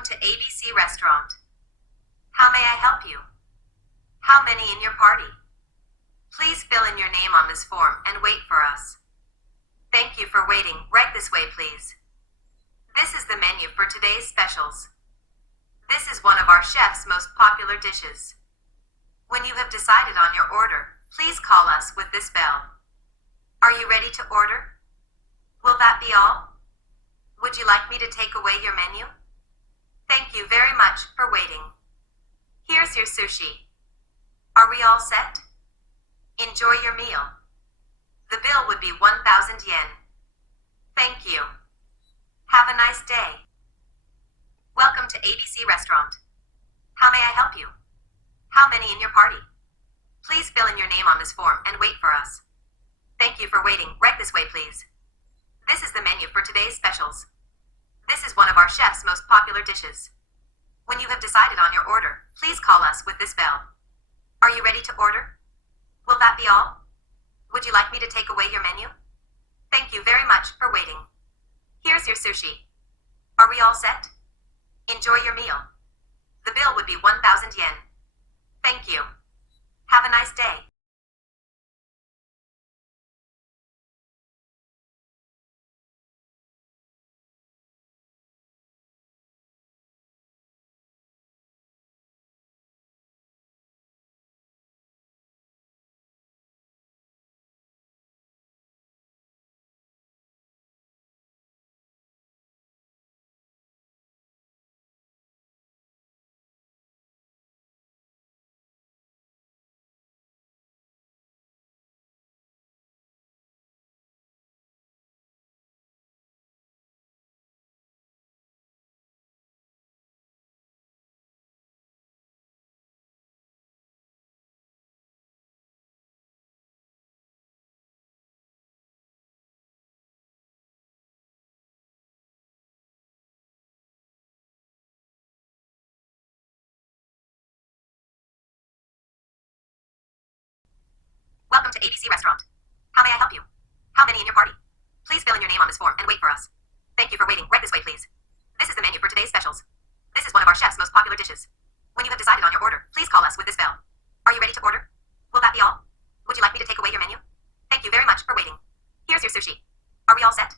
Welcome to ABC Restaurant. How may I help you? How many in your party? Please fill in your name on this form and wait for us. Thank you for waiting. Right this way, please. This is the menu for today's specials. This is one of our chef's most popular dishes. When you have decided on your order, please call us with this bell. Are you ready to order? Will that be all? Would you like me to take away your menu? Thank you very much for waiting. Here's your sushi. Are we all set? Enjoy your meal. The bill would be 1,000 yen. Thank you. Have a nice day. Welcome to ABC Restaurant. How may I help you? How many in your party? Please fill in your name on this form and wait for us. Thank you for waiting. Right this way, please. This is the menu for today's specials. This is one of our chef's most popular dishes. When you have decided on your order, please call us with this bell. Are you ready to order? Will that be all? Would you like me to take away your menu? Thank you very much for waiting. Here's your sushi. Are we all set? Enjoy your meal. The bill would be 1,000 yen. Thank you. Have a nice day. Welcome to ABC Restaurant. How may I help you? How many in your party? Please fill in your name on this form and wait for us. Thank you for waiting. Right this way, please. This is the menu for today's specials. This is one of our chef's most popular dishes. When you have decided on your order, please call us with this bell. Are you ready to order? Will that be all? Would you like me to take away your menu? Thank you very much for waiting. Here's your sushi. Are we all set?